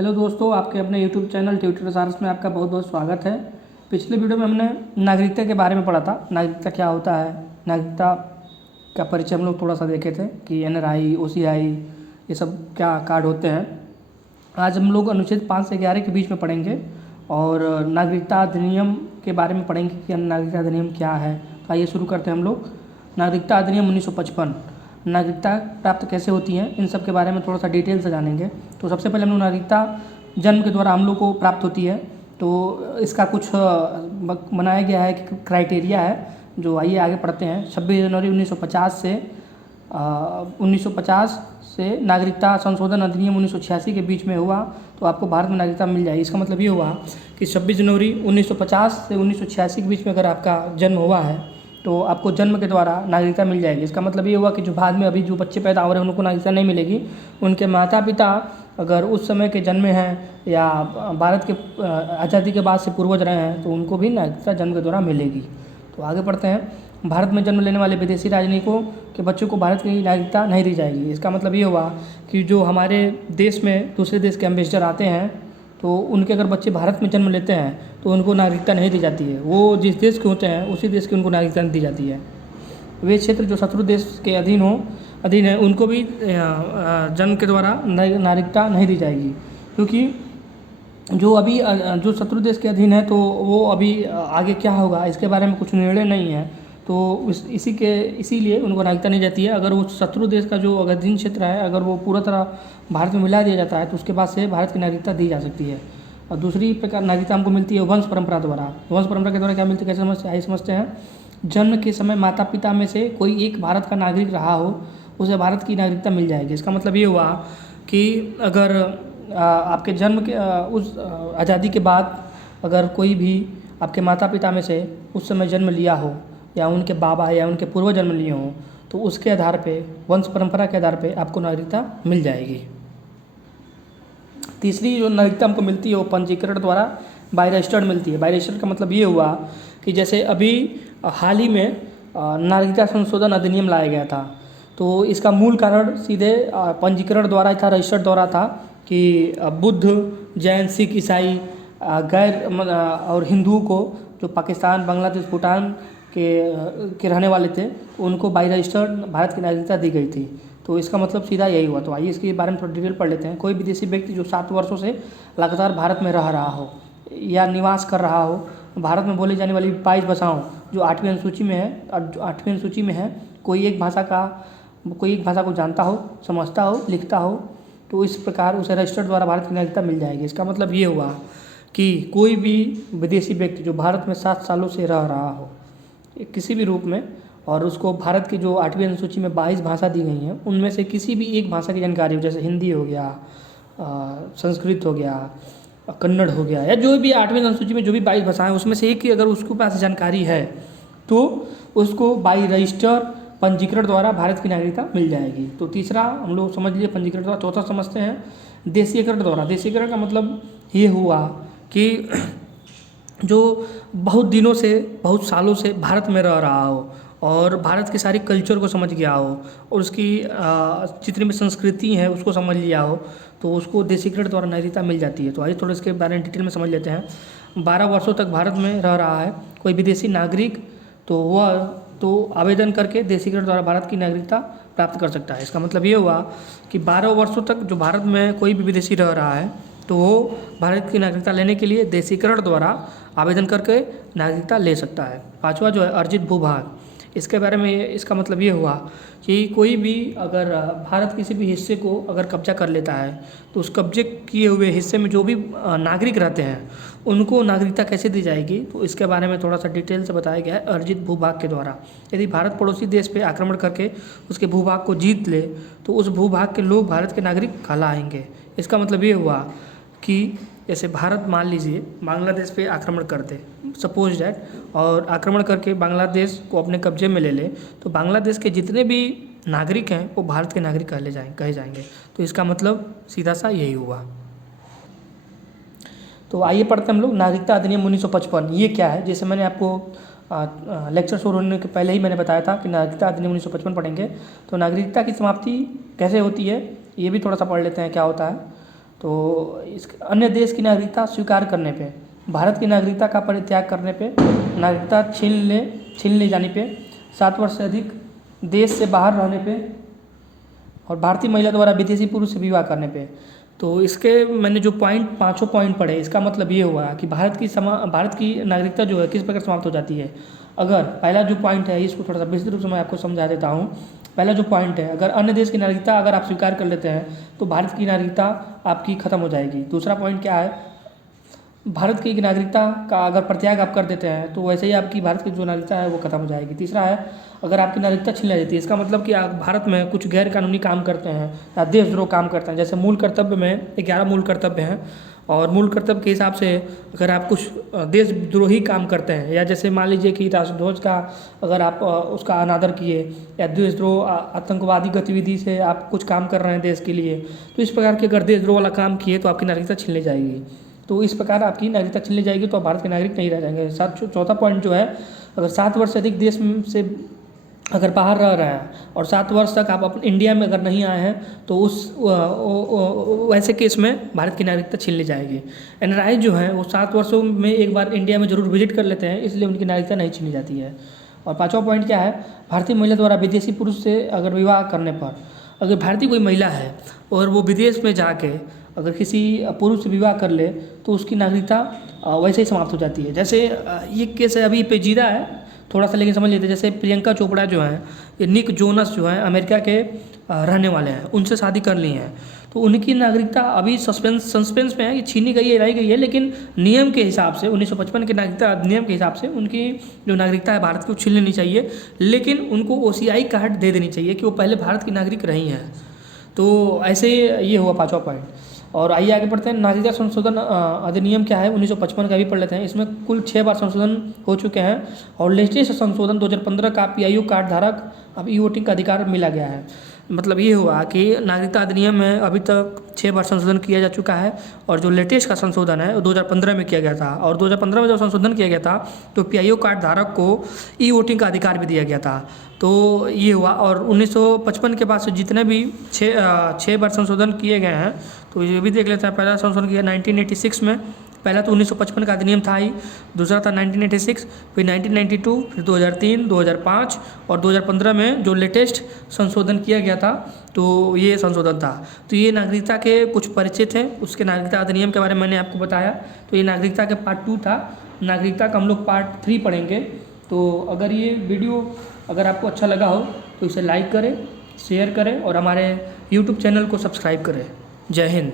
Hello दोस्तों, आपके अपने यूट्यूब चैनल ट्यूटर सारस में आपका बहुत बहुत स्वागत है। पिछले वीडियो में हमने नागरिकता के बारे में पढ़ा था। नागरिकता क्या होता है, नागरिकता का परिचय हम लोग थोड़ा सा देखे थे कि NRI, OCI ये सब क्या कार्ड होते हैं। आज हम लोग अनुच्छेद 5 से 11 के बीच में पढ़ेंगे और नागरिकता अधिनियम के बारे में पढ़ेंगे कि नागरिकता अधिनियम क्या है। तो आइए शुरू करते हैं हम लोग। नागरिकता अधिनियम 1955, नागरिकता प्राप्त कैसे होती है, इन सब के बारे में थोड़ा सा डिटेल से जानेंगे। तो सबसे पहले हम लोग नागरिकता जन्म के द्वारा हम लोग को प्राप्त होती है, तो इसका कुछ बनाया गया है कि क्राइटेरिया है जो आइए आगे पढ़ते हैं। 26 जनवरी 1950 से नागरिकता संशोधन अधिनियम 1986 के बीच में हुआ, तो आपको भारत में नागरिकता मिल जाएगी। इसका मतलब ये हुआ कि 26 जनवरी 1950 से 1986 के बीच में अगर आपका जन्म हुआ है तो आपको जन्म के द्वारा नागरिकता मिल जाएगी। इसका मतलब ये हुआ कि जो बाद में अभी जो बच्चे पैदा हो रहे हैं उनको नागरिकता नहीं मिलेगी। उनके माता पिता अगर उस समय के जन्मे हैं या भारत के आज़ादी के बाद से पूर्वज रहे हैं तो उनको भी नागरिकता जन्म के द्वारा मिलेगी। तो आगे पढ़ते हैं। भारत में जन्म लेने वाले विदेशी राजनयिकों के बच्चों को भारत की नागरिकता नहीं दी जाएगी। इसका मतलब ये हुआ कि जो हमारे देश में दूसरे देश के एम्बेसडर आते हैं तो उनके अगर बच्चे भारत में जन्म लेते हैं तो उनको नागरिकता नहीं दी जाती है। वो जिस देश के होते हैं उसी देश की उनको नागरिकता दी जाती है। वे क्षेत्र जो शत्रु देश के अधीन है उनको भी जन्म के द्वारा नागरिकता नहीं दी जाएगी, क्योंकि जो शत्रु देश के अधीन है तो वो अभी आगे क्या होगा इसके बारे में कुछ निर्णय नहीं है, तो इसीलिए उनको नागरिकता नहीं जाती है। अगर वो शत्रु देश का जो अधीन क्षेत्र है अगर वो पूरा तरह भारत में मिला दिया जाता है तो उसके बाद से भारत की नागरिकता दी जा सकती है। और दूसरी प्रकार नागरिकता हमको मिलती है वंश परंपरा द्वारा। वंश परंपरा के द्वारा क्या मिलती है, कैसे समझते हैं। जन्म के समय माता पिता में से कोई एक भारत का नागरिक रहा हो उसे भारत की नागरिकता मिल जाएगी। इसका मतलब ये हुआ कि अगर आपके जन्म के उस आज़ादी के बाद अगर कोई भी आपके माता पिता में से उस समय जन्म लिया हो या उनके बाबा या उनके पूर्वज जन्म लिए हों तो उसके आधार पे वंश परंपरा के आधार पे आपको नागरिकता मिल जाएगी। तीसरी जो नागरिकता हमको मिलती है वो पंजीकरण द्वारा बाय रजिस्टर्ड मिलती है। बाय रजिस्टर्ड का मतलब ये हुआ कि जैसे अभी हाल ही में नागरिकता संशोधन अधिनियम लाया गया था, तो इसका मूल कारण सीधे पंजीकरण द्वारा था, रजिस्टर्ड द्वारा था कि बुद्ध, जैन, सिख, ईसाई, गैर और हिंदुओं को जो पाकिस्तान, बांग्लादेश, भूटान के रहने वाले थे उनको बाय रजिस्टर्ड भारत की नागरिकता दी गई थी। तो इसका मतलब सीधा यही हुआ। तो आइए इसके बारे में थोड़ा डिटेल पढ़ लेते हैं। कोई विदेशी व्यक्ति जो 7 वर्षों से लगातार भारत में रह रहा हो या निवास कर रहा हो, भारत में बोली जाने वाली 22 भाषाओं जो 8वीं अनुसूची में है और जो 8वीं अनुसूची में है कोई एक भाषा को जानता हो, समझता हो, लिखता हो, तो इस प्रकार उसे रजिस्टर्ड द्वारा भारत की नागरिकता मिल जाएगी। इसका मतलब ये हुआ कि कोई भी विदेशी व्यक्ति जो भारत में 7 सालों से रह रहा हो किसी भी रूप में और उसको भारत की जो 8वीं अनुसूची में 22 भाषा दी गई हैं उनमें से किसी भी एक भाषा की जानकारी हो, जैसे हिंदी हो गया, संस्कृत हो गया, कन्नड़ हो गया, या जो भी 8वीं अनुसूची में जो भी 22 भाषाएं उसमें से एक की अगर उसके पास जानकारी है तो उसको बाई रजिस्टर पंजीकरण द्वारा भारत की नागरिकता मिल जाएगी। तो तीसरा हम लोग समझ लिए पंजीकरण द्वारा। चौथा समझते हैं देशीयकरण द्वारा। देशीयकरण का मतलब ये हुआ कि जो बहुत दिनों से, बहुत सालों से भारत में रह रहा हो और भारत की सारी कल्चर को समझ गया हो और उसकी जितनी भी संस्कृति है उसको समझ लिया हो तो उसको देशीकरण द्वारा नागरिकता मिल जाती है। तो आइए थोड़ा इसके बारे में डिटेल में समझ लेते हैं। 12 वर्षों तक भारत में रह रहा है कोई विदेशी नागरिक तो आवेदन करके देशीकरण द्वारा भारत की नागरिकता प्राप्त कर सकता है। इसका मतलब ये हुआ कि 12 वर्षों तक जो भारत में कोई भी विदेशी रह रहा है तो वो भारत की नागरिकता लेने के लिए देशीकरण द्वारा आवेदन करके नागरिकता ले सकता है। पांचवा जो है अर्जित भूभाग, इसके बारे में इसका मतलब ये हुआ कि कोई भी अगर भारत किसी भी हिस्से को अगर कब्जा कर लेता है तो उस कब्जे किए हुए हिस्से में जो भी नागरिक रहते हैं उनको नागरिकता कैसे दी जाएगी, तो इसके बारे में थोड़ा सा डिटेल से बताया गया है अर्जित भूभाग के द्वारा। यदि भारत पड़ोसी देश पे आक्रमण करके उसके भूभाग को जीत ले तो उस भूभाग के लोग भारत के नागरिक कहलाएंगे। इसका मतलब ये हुआ कि जैसे भारत मान लीजिए बांग्लादेश पे आक्रमण कर दे, सपोज डैट, और आक्रमण करके बांग्लादेश को अपने कब्जे में ले ले तो बांग्लादेश के जितने भी नागरिक हैं वो भारत के नागरिक कहे जाएंगे। तो इसका मतलब सीधा सा यही हुआ। तो आइए पढ़ते हम लोग नागरिकता अधिनियम 1955। ये क्या है, जैसे मैंने आपको लेक्चर शुरू होने के पहले ही मैंने बताया था कि नागरिकता अधिनियम 1955 पढ़ेंगे। तो नागरिकता की समाप्ति कैसे होती है ये भी थोड़ा सा पढ़ लेते हैं क्या होता है। तो इस अन्य देश की नागरिकता स्वीकार करने पे, भारत की नागरिकता का परित्याग करने पे, नागरिकता छीन ले जाने पे, 7 वर्ष से अधिक देश से बाहर रहने पे और भारतीय महिला द्वारा विदेशी पुरुष से विवाह करने पे। तो इसके मैंने जो पाँचों पॉइंट पढ़े, इसका मतलब ये हुआ कि भारत की नागरिकता जो है किस प्रकार समाप्त हो जाती है। अगर पहला जो पॉइंट है इसको थोड़ा सा विस्तृत रूप से मैं आपको समझा देता हूँ। पहला जो पॉइंट है, अगर अन्य देश की नागरिकता अगर आप स्वीकार कर लेते हैं तो भारत की नागरिकता आपकी ख़त्म हो जाएगी। दूसरा पॉइंट क्या है, भारत की नागरिकता का अगर परित्याग आप कर देते हैं तो वैसे ही आपकी भारत की जो नागरिकता है वो खत्म हो जाएगी। तीसरा है, अगर आपकी नागरिकता छीन ली जाती है, इसका मतलब कि आप भारत में कुछ गैर कानूनी काम करते हैं या देशद्रोह काम करते हैं। जैसे मूल कर्तव्य में 11 मूल कर्तव्य हैं और मूल कर्तव्य के हिसाब से अगर आप कुछ देशद्रोही काम करते हैं, या जैसे मान लीजिए कि राष्ट्रध्वज का अगर आप उसका अनादर किए, या देशद्रोह आतंकवादी गतिविधि से आप कुछ काम कर रहे हैं देश के लिए, तो इस प्रकार के अगर देशद्रोह वाला काम किए तो आपकी नागरिकता छीन ली जाएगी। तो इस प्रकार आपकी नागरिकता छीन ली जाएगी तो आप भारत के नागरिक नहीं रह जाएंगे। चौथा पॉइंट जो है, अगर 7 वर्ष से अधिक देश से अगर बाहर रह रहे हैं और 7 वर्ष तक आप अपने इंडिया में अगर नहीं आए हैं तो वैसे केस में भारत की नागरिकता छीन ली जाएगी। एनआरआई जो है वो 7 वर्षों में एक बार इंडिया में ज़रूर विजिट कर लेते हैं, इसलिए उनकी नागरिकता नहीं छीनी जाती है। और पाँचवा पॉइंट क्या है, भारतीय महिला द्वारा विदेशी पुरुष से अगर विवाह करने पर, अगर भारतीय कोई महिला है और वो विदेश में जाके अगर किसी पुरुष से विवाह कर ले तो उसकी नागरिकता वैसे ही समाप्त हो जाती है। जैसे ये केस है अभी पेचीदा है थोड़ा सा, लेकिन समझ लेते हैं। जैसे प्रियंका चोपड़ा जो हैं, ये निक जोनस जो हैं अमेरिका के रहने वाले हैं, उनसे शादी कर ली हैं, तो उनकी नागरिकता अभी सस्पेंस में है कि छीनी गई है, लाई गई है, लेकिन नियम के हिसाब से 1955 के नागरिकता अधिनियम के हिसाब से उनकी जो नागरिकता है भारत की वो छीन लेनी चाहिए, लेकिन उनको OCI कार्ड दे देनी चाहिए कि वो पहले भारत की नागरिक रही हैं। तो ऐसे ये हुआ पाँचवा पॉइंट। और आइए आगे बढ़ते हैं। नागरिकता संशोधन अधिनियम क्या है, 1955 का भी पढ़ लेते हैं। इसमें कुल 6 बार संशोधन हो चुके हैं और लेटेस्ट संशोधन 2015 का PIO कार्ड धारक अब E-वोटिंग का अधिकार मिला गया है। मतलब ये हुआ कि नागरिकता अधिनियम में अभी तक 6 बार संशोधन किया जा चुका है और जो लेटेस्ट का संशोधन है वो 2015 में किया गया था। और 2015 में जब संशोधन किया गया था तो PIO कार्ड धारक को E-वोटिंग का अधिकार भी दिया गया था। तो ये हुआ। और 1955 के बाद से जितने भी 6 बार संशोधन किए गए हैं तो ये भी देख लेते हैं। पहला संशोधन किया 1986 में, पहला तो 1955 का अधिनियम था ही, दूसरा था 1986, फिर 1992, फिर 2003, 2005 और 2015 में जो लेटेस्ट संशोधन किया गया था तो ये संशोधन था। तो ये नागरिकता के कुछ परिचय थे, उसके नागरिकता अधिनियम के बारे में मैंने आपको बताया। तो ये नागरिकता के पार्ट 2 था। नागरिकता का हम लोग पार्ट 3 पढ़ेंगे। तो अगर ये वीडियो अगर आपको अच्छा लगा हो तो इसे लाइक करें, शेयर करें और हमारे YouTube चैनल को सब्सक्राइब करें। जय हिंद।